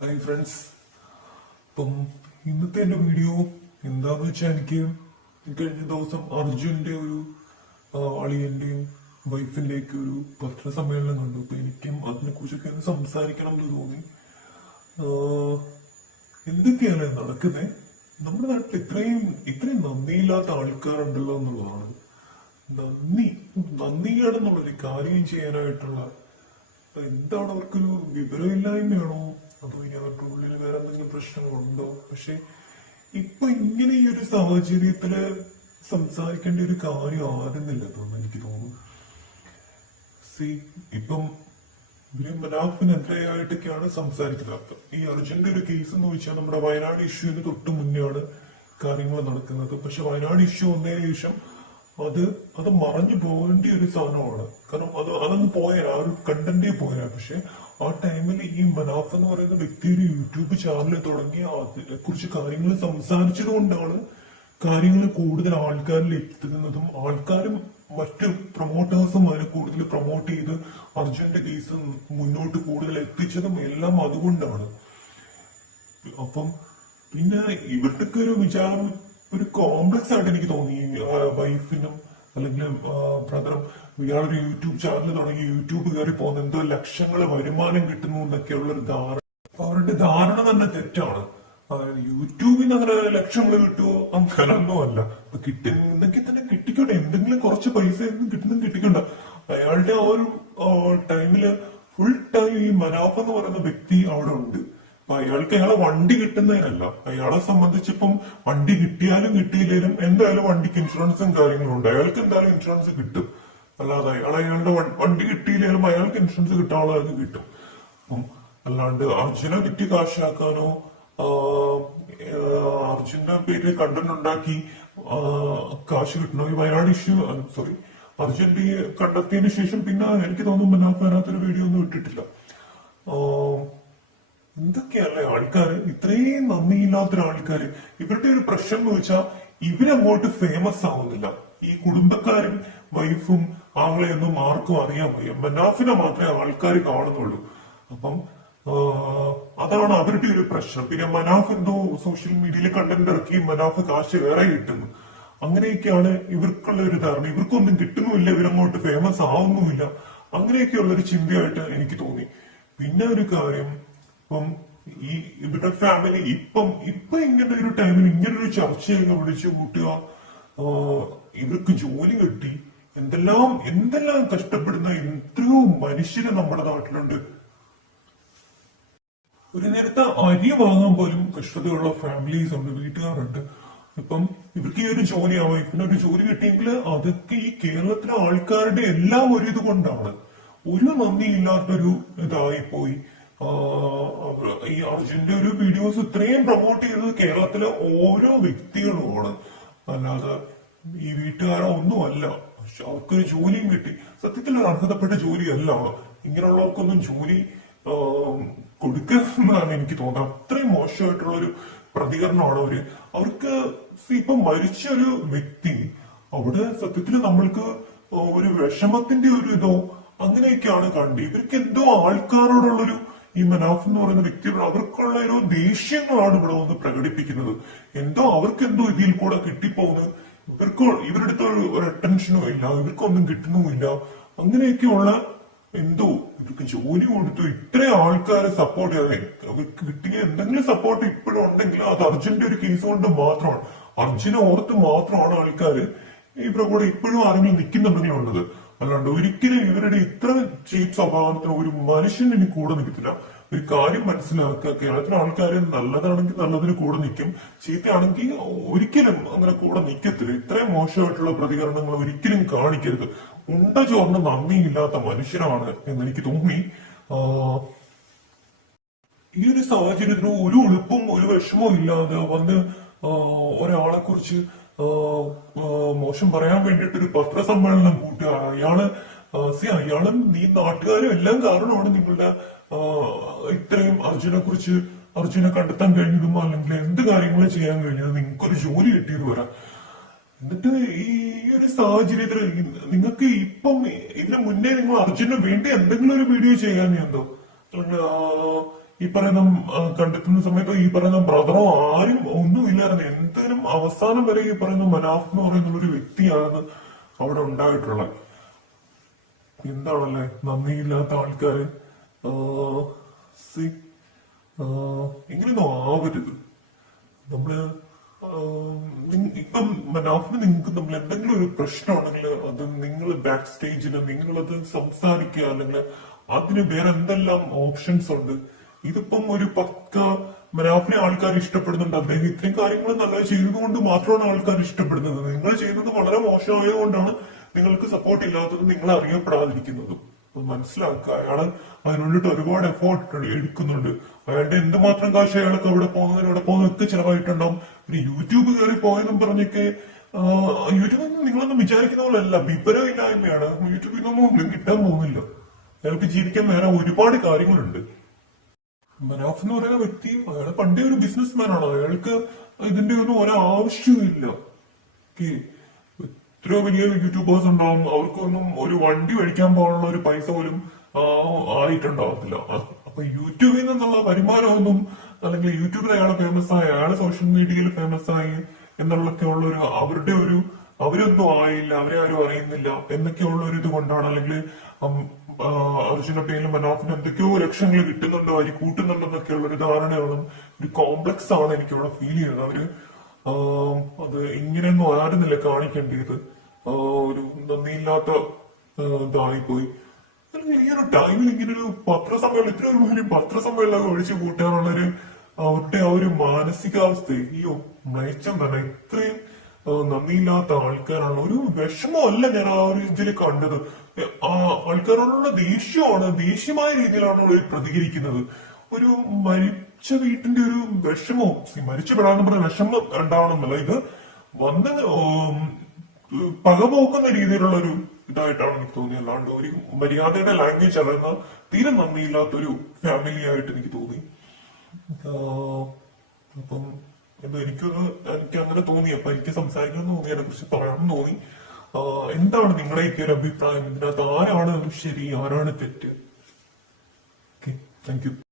Hi friends അപ്പം ഇന്നത്തെ എന്റെ വീഡിയോ എന്താന്ന് വെച്ചാൽ എനിക്ക് കഴിഞ്ഞ ദിവസം അർജുന്റെ ഒരു അളിയന്റെയും വൈഫിന്റെയൊക്കെ ഒരു പത്രസമ്മേളനം കണ്ടു. അപ്പം എനിക്കും അതിനെ കുറിച്ചൊക്കെ ഒന്ന് സംസാരിക്കണം എന്ന് തോന്നി. എന്തൊക്കെയാണ് നടക്കുന്നത് നമ്മുടെ നാട്ടിൽ ഇത്രയും ഇത്രയും നന്ദിയില്ലാത്ത ആൾക്കാരുണ്ടല്ലോ എന്നുള്ളതാണ്. നന്ദി നന്ദിയാണെന്നുള്ളൊരു കാര്യം ചെയ്യാനായിട്ടുള്ള എന്താണ് അവർക്കൊരു വിവരമില്ലായ്മയാണോ? അതോ ഇനി അവരുടെ ഉള്ളിൽ വേറെ എന്തെങ്കിലും പ്രശ്നങ്ങളുണ്ടോ? പക്ഷെ ഇപ്പൊ ഇങ്ങനെ ഈ ഒരു സാഹചര്യത്തിൽ സംസാരിക്കേണ്ട ഒരു കാര്യം ആയിരുന്നില്ല തോന്നുന്നു എനിക്ക് തോന്നുന്നു. സി ഇപ്പം ഇവർ മനാഫിനെതിരെയായിട്ടൊക്കെയാണ് സംസാരിക്കുന്നത്. അപ്പം ഈ അർജുന്റെ ഒരു കേസ് എന്ന് വെച്ചാൽ നമ്മുടെ വയനാട് ഇഷ്യൂവിന് തൊട്ട് മുന്നെയാണ് കാര്യങ്ങൾ നടക്കുന്നത്. പക്ഷെ വയനാട് ഇഷ്യൂ വന്നതിന് ശേഷം അത് അത് മറഞ്ഞു പോകേണ്ട ഒരു സാധനമാണ്. കാരണം അത് അതങ്ങ് പോയാൽ ആ ഒരു കണ്ടന്റേ പോയാൽ. പക്ഷെ ആ ടൈമിൽ ഈ മനാഫ് എന്ന് പറയുന്ന വ്യക്തി ഒരു യൂട്യൂബ് ചാനൽ തുടങ്ങി അതിനെ കുറിച്ച് കാര്യങ്ങൾ സംസാരിച്ചത് കൊണ്ടാണ് കാര്യങ്ങൾ കൂടുതൽ ആൾക്കാരിൽ എത്തുന്നതും ആൾക്കാരും മറ്റ് പ്രൊമോട്ടേഴ്സും അതിനെ കൂടുതൽ പ്രൊമോട്ട് ചെയ്ത് അർജുന്റെ കേസ് മുന്നോട്ട് കൂടുതൽ എത്തിച്ചതും എല്ലാം അതുകൊണ്ടാണ്. അപ്പം പിന്നെ ഇവരുടെയൊക്കെ ഒരു വിചാരം ഒരു കോംപ്ലക്സ് ആയിട്ട് എനിക്ക് തോന്നി. വൈഫിനും അല്ലെങ്കിൽ ബ്രദറും ഇയാളൊരു യൂട്യൂബ് ചാനൽ തുടങ്ങി യൂട്യൂബ് കയറി പോകുന്ന എന്തോ ലക്ഷങ്ങൾ വരുമാനം കിട്ടുന്നു എന്നൊക്കെയുള്ള ഒരു ധാരണ. അവരുടെ ധാരണ തന്നെ തെറ്റാണ്. യൂട്യൂബിൽ നിന്ന് അങ്ങനെ ലക്ഷങ്ങൾ കിട്ടുമോ അങ്ങനൊന്നും അല്ല കിട്ടി കിട്ടുന്നെങ്കിൽ തന്നെ കിട്ടിക്കോട്ടെ. എന്തെങ്കിലും കുറച്ച് പൈസ കിട്ടുന്ന കിട്ടിക്കണ്ട അയാളുടെ ആ ഒരു ടൈമിൽ ഫുൾ ടൈം ഈ മനാഫ് എന്ന് പറയുന്ന വ്യക്തി അപ്പൊ അയാൾക്ക് അയാളെ വണ്ടി കിട്ടുന്നതിനല്ല. അയാളെ സംബന്ധിച്ചിപ്പം വണ്ടി കിട്ടിയാലും കിട്ടിയില്ലേലും എന്തായാലും വണ്ടിക്ക് ഇൻഷുറൻസും കാര്യങ്ങളും ഉണ്ട്. അയാൾക്ക് എന്തായാലും ഇൻഷുറൻസ് കിട്ടും. അല്ലാതെ അയാൾ അയാളുടെ വണ്ടി കിട്ടിയില്ലേലും അയാൾക്ക് ഇൻഷുറൻസ് കിട്ടാനുള്ള അത് കിട്ടും. അല്ലാണ്ട് അർജുനെ കിട്ടി കാശാക്കാനോ അർജുന്റെ പേരിൽ കണ്ടന്റ് ഉണ്ടാക്കി കാശ് കിട്ടണോ? ഈ വയനാട് ഇഷ്യൂ സോറി അർജുന്റെ ഈ കണ്ടെത്തിയതിനു ശേഷം പിന്നെ എനിക്ക് തോന്നുന്നു മനാഫ് അതിനകത്തൊരു വീഡിയോ ഒന്നും ഇട്ടിട്ടില്ല. എന്തൊക്കെയല്ലേ ആൾക്കാർ ഇത്രയും നന്ദിയില്ലാത്ത ആൾക്കാര്. ഇവരുടെ ഒരു പ്രശ്നം എന്ന് വെച്ചാൽ ഇവരങ്ങോട്ട് ഫേമസ് ആവുന്നില്ല. ഈ കുടുംബക്കാരും വൈഫും ആങ്ങളെയൊന്നും ആർക്കും അറിയാൻ വയ്യ. മനാഫിനെ മാത്രമേ ആൾക്കാർ കാണുന്നുള്ളൂ. അപ്പം അതാണ് അവരുടെ ഒരു പ്രശ്നം. പിന്നെ മനാഫ് എന്തോ സോഷ്യൽ മീഡിയയിൽ കണ്ടന്റ് ഇറക്കി മനാഫ് കാശ് വേറെ കിട്ടുന്നു. അങ്ങനെയൊക്കെയാണ് ഇവർക്കുള്ള ഒരു ധാരണ. ഇവർക്കൊന്നും കിട്ടുന്നുമില്ല ഇവരങ്ങോട്ട് ഫേമസ് ആവുന്നുമില്ല. അങ്ങനെയൊക്കെയുള്ള ഒരു ചിന്തയായിട്ട് എനിക്ക് തോന്നി. പിന്നെ ഒരു കാര്യം ഇപ്പം ഈ ഇവരുടെ ഫാമിലി ഇപ്പം ഇപ്പൊ ഇങ്ങനെ ഒരു ടൈമിൽ ഇങ്ങനെ ഒരു ചർച്ചയൊക്കെ വിളിച്ചു കൂട്ടുക ഇവർക്ക് ജോലി കിട്ടി എന്തെല്ലാം എന്തെല്ലാം കഷ്ടപ്പെടുന്ന എത്രയോ മനുഷ്യര് നമ്മുടെ നാട്ടിലുണ്ട്. ഒരു നേരത്തെ അരി വാങ്ങാൻ പോലും കഷ്ടതയുള്ള ഫാമിലീസ് ഉണ്ട് വീട്ടുകാരുണ്ട്. ഇപ്പം ഇവർക്ക് ഈ ഒരു ജോലി ഇപ്പം ഒരു ജോലി കിട്ടിയെങ്കിൽ അതൊക്കെ ഈ കേരളത്തിലെ ആൾക്കാരുടെ എല്ലാം ഒരു ഇത് കൊണ്ടാണ് ഒരു നന്ദിയില്ലാത്തൊരു ഇതായി പോയി ഈ അർജുന്റെ ഒരു വീഡിയോസ് ഇത്രയും പ്രൊമോട്ട് ചെയ്തത് കേരളത്തിലെ ഓരോ വ്യക്തികളുമാണ് അല്ലാതെ ഈ വീട്ടുകാരോ ഒന്നുമല്ല. പക്ഷെ അവർക്കൊരു ജോലിയും കിട്ടി. സത്യത്തിൽ ഒരു അർഹതപ്പെട്ട ജോലിയല്ല ഇങ്ങനെയുള്ളവർക്കൊന്നും ജോലി കൊടുക്കുന്നതാണ് എനിക്ക് തോന്നുന്നത്. അത്രയും മോശമായിട്ടുള്ള ഒരു പ്രതികരണമാണ് അവർ അവർക്ക് ഇപ്പൊ മരിച്ച ഒരു വ്യക്തി അവിടെ സത്യത്തിൽ നമ്മൾക്ക് ഒരു വിഷമത്തിന്റെ ഒരു ഇതോ അങ്ങനെയൊക്കെയാണ് കണ്ടത്. ഇവർക്ക് എന്തോ ആൾക്കാരോടുള്ളൊരു ഈ മനാഫ് എന്ന് പറയുന്ന വ്യക്തിയോട് അവർക്കുള്ള ഒരു ദേഷ്യങ്ങളാണ് ഇവിടെ വന്ന് പ്രകടിപ്പിക്കുന്നത്. എന്തോ അവർക്ക് എന്തോ ഇതിൽ കൂടെ കിട്ടിപ്പോകുന്നത്. ഇവർക്ക് ഇവരുടെ ഒരു- അറ്റൻഷനും ഇല്ല. ഇവർക്കൊന്നും കിട്ടുന്നുമില്ല. അങ്ങനെയൊക്കെയുള്ള എന്തോ ഇവർക്ക് ജോലി കൊടുത്തു. ഇത്രയും ആൾക്കാരെ സപ്പോർട്ട് ചെയ്യാതെ അവർക്ക് കിട്ടിയ എന്തെങ്കിലും സപ്പോർട്ട് ഇപ്പോഴും ഉണ്ടെങ്കിൽ അത് അർജുന്റെ ഒരു കേസ് കൊണ്ട് മാത്രമാണ്. അർജുനെ ഓർത്ത് മാത്രമാണ് ആൾക്കാര് ഇവരുടെ കൂടെ ഇപ്പോഴും ആരെങ്കിലും നിൽക്കുന്നുണ്ടെങ്കിൽ ഉള്ളത്. അല്ലാണ്ട് ഒരിക്കലും ഇവരുടെ ഇത്ര ചീപ്പ് സ്വഭാവത്തിന് ഒരു മനുഷ്യൻ ഇനി കൂടെ നിൽക്കത്തില്ല. ഒരു കാര്യം മനസ്സിലാക്കുക കേരളത്തിലെ ആൾക്കാർ നല്ലതാണെങ്കിൽ നല്ലതിന് കൂടെ നിൽക്കും ചീത്തയാണെങ്കിൽ ഒരിക്കലും അങ്ങനെ കൂടെ നിൽക്കത്തില്ല. ഇത്രയും മോശമായിട്ടുള്ള പ്രതികരണങ്ങൾ ഒരിക്കലും കാണിക്കരുത്. ഉണ്ട ചോറിന് നന്ദിയില്ലാത്ത മനുഷ്യനാണ് എന്ന് എനിക്ക് തോന്നി. ഈ ഒരു സാഹചര്യത്തിന് ഒരു ഉളുപ്പും ഒരു വിഷമവും ഇല്ലാതെ വന്ന് ഒരാളെ കുറിച്ച് മോശം പറയാൻ വേണ്ടിട്ട് ഒരു പത്രസമ്മേളനം കൂട്ടുക അയാൾ അയാളും നീ നാട്ടുകാരും എല്ലാം കാരണമാണ് നിങ്ങളുടെ ഇത്രയും അർജുനെ കുറിച്ച് അർജുനെ കണ്ടെത്താൻ കഴിഞ്ഞതും അല്ലെങ്കിൽ എന്ത് കാര്യങ്ങൾ ചെയ്യാൻ കഴിഞ്ഞത് നിങ്ങൾക്കൊരു ജോലി കിട്ടിയത് വരാം എന്നിട്ട് ഈ ഒരു സാഹചര്യത്തിൽ നിങ്ങൾക്ക് ഇപ്പം ഇതിനു മുന്നേ നിങ്ങൾ അർജുന് വേണ്ടി എന്തെങ്കിലും ഒരു വീഡിയോ ചെയ്യാൻ എന്തോ? ഈ പറയുന്ന കണ്ടെത്തുന്ന സമയത്ത് ഈ പറയുന്ന ബ്രദറോ ആരും ഒന്നുമില്ലായിരുന്നു. എന്തിനും അവസാനം വരെ ഈ പറയുന്ന മനാഫ് എന്ന് പറയുന്ന ഒരു വ്യക്തിയാണ് അവിടെ ഉണ്ടായിട്ടുള്ളത്. എന്താണല്ലേ? നന്ദിയില്ലാത്ത ആൾക്കാര്. ആ, സി ആ, ഇങ്ങനെയൊന്നും ആവരുത്. നമ്മൾ ഇപ്പം മനാഫിന് നിങ്ങൾക്ക് തമ്മിൽ എന്തെങ്കിലും ഒരു പ്രശ്നമാണെങ്കിൽ അത് നിങ്ങൾ ബാക്ക് സ്റ്റേജിൽ നിങ്ങളത് സംസാരിക്കുക അല്ലെങ്കിൽ അതിന് വേറെ എന്തെല്ലാം ഓപ്ഷൻസ് ഉണ്ട്? ഇതിപ്പം ഒരു പക്ക മനാഫിനെ ആൾക്കാർ ഇഷ്ടപ്പെടുന്നുണ്ട്. അദ്ദേഹം ഇത്രയും കാര്യങ്ങൾ നല്ലത് ചെയ്തതുകൊണ്ട് മാത്രമാണ് ആൾക്കാർ ഇഷ്ടപ്പെടുന്നത്. നിങ്ങൾ ചെയ്യുന്നത് വളരെ മോശമായതുകൊണ്ടാണ് നിങ്ങൾക്ക് സപ്പോർട്ട് ഇല്ലാത്തത് നിങ്ങൾ അറിയപ്പെടാതിരിക്കുന്നതും. മനസ്സിലാക്കുക അയാൾ അതിനുള്ളിട്ട് ഒരുപാട് എഫേർട്ട് എടുക്കുന്നുണ്ട്. അയാളുടെ എന്തുമാത്രം കാശ് അയാൾക്ക് അവിടെ പോകുന്നതിന് ഇവിടെ പോകുന്നതൊക്കെ ചിലവായിട്ടുണ്ടാവും. പിന്നെ യൂട്യൂബ് കയറി പോയെന്നും പറഞ്ഞൊക്കെ യൂട്യൂബ് നിങ്ങളൊന്നും വിചാരിക്കുന്ന പോലെയല്ല. വിവരമില്ലായ്മയാണ് യൂട്യൂബിൽ നിന്നൊന്നും കിട്ടാൻ പോകുന്നില്ല. അയാൾക്ക് ജീവിക്കാൻ വേറെ ഒരുപാട് കാര്യങ്ങളുണ്ട്. മനാഫ് എന്ന് പറയുന്ന വ്യക്തി അയാൾ പണ്ടേ ഒരു ബിസിനസ് മാൻ ആണ്. അയാൾക്ക് ഇതിന്റെ ഒന്നും ഒരാവശ്യമില്ല ഓക്കെ? എത്രയോ വലിയ യൂട്യൂബേഴ്സ് ഉണ്ടാവും. അവർക്കൊന്നും ഒരു വണ്ടി മേടിക്കാൻ പോകാനുള്ള ഒരു പൈസ പോലും ആയിട്ടുണ്ടാവത്തില്ല. അപ്പൊ യൂട്യൂബിൽ നിന്നുള്ള വരുമാനമൊന്നും അല്ലെങ്കിൽ യൂട്യൂബിൽ അയാൾ ഫേമസ് ആയി അയാൾ സോഷ്യൽ മീഡിയയിൽ ഫേമസ് ആയി എന്നുള്ളൊക്കെ ഉള്ള ഒരു അവരുടെ ഒരു അവരൊന്നും ആയില്ല അവരെ ആരും അറിയുന്നില്ല എന്നൊക്കെയുള്ള ഒരു ഇത് കൊണ്ടാണ് അല്ലെങ്കിൽ അർജുന പേരിലും മനാഫിന് എന്തൊക്കെയോ ലക്ഷങ്ങൾ കിട്ടുന്നുണ്ടോ അരി കൂട്ടുന്നുണ്ടെന്നൊക്കെയുള്ള ഒരു ധാരണകളും ഒരു കോംപ്ലക്സ് ആണ് എനിക്ക് അവിടെ ഫീൽ ചെയ്യുന്നത്. അവർ അത് ഇങ്ങനെയൊന്നും ആയിരുന്നില്ല കാണിക്കേണ്ടത് ഒരു നന്ദിയില്ലാത്ത ഇതായിപ്പോയി ഈ ഒരു ടൈമിൽ ഇങ്ങനെ ഒരു പത്രസമ്മേളനം ഇത്ര ഒരു വലിയ പത്രസമ്മേളനം ഒഴിച്ചു കൂട്ടാനുള്ള ഒരു അവരുടെ ആ ഒരു മാനസികാവസ്ഥ അയ്യോ നയിച്ചം തന്നെ ഇത്രയും നന്ദിയില്ലാത്ത ആൾക്കാരാണ്. ഒരു വിഷമമല്ല ഞാൻ ആ ഒരു ഇതിൽ കണ്ടത്. ആ ആൾക്കാരോടുള്ള ദേഷ്യമാണ് ദേഷ്യമായ രീതിയിലാണ് അവർ പ്രതികരിക്കുന്നത്. ഒരു മരിച്ച വീട്ടിന്റെ ഒരു വിഷമോ മരിച്ചു പെടാന്ന് പറഞ്ഞ വിഷമം ഉണ്ടാവണമെന്നല്ല ഇത് വന്ന് പകപോക്കുന്ന രീതിയിലുള്ള ഒരു ഇതായിട്ടാണ് എനിക്ക് തോന്നിയത്. അല്ലാണ്ട് ഒരു മര്യാദയുടെ ലാംഗ്വേജ് അറിയുന്ന തീരെ നന്ദിയില്ലാത്ത ഒരു ഫാമിലി ആയിട്ട് എനിക്ക് തോന്നി. അപ്പം എന്തോ എനിക്കൊന്ന് എനിക്ക് അങ്ങനെ തോന്നി. അപ്പൊ എനിക്ക് സംസാരിക്കണം എന്ന് തോന്നി അതിനെ കുറിച്ച് പറയണം തോന്നി എന്താണ് എന്താണ് നിങ്ങളുടെയൊക്കെ ഒരു അഭിപ്രായം? ഇതിനകത്ത് ആരാണ് ശരി ആരാണ് തെറ്റ്? Okay thank U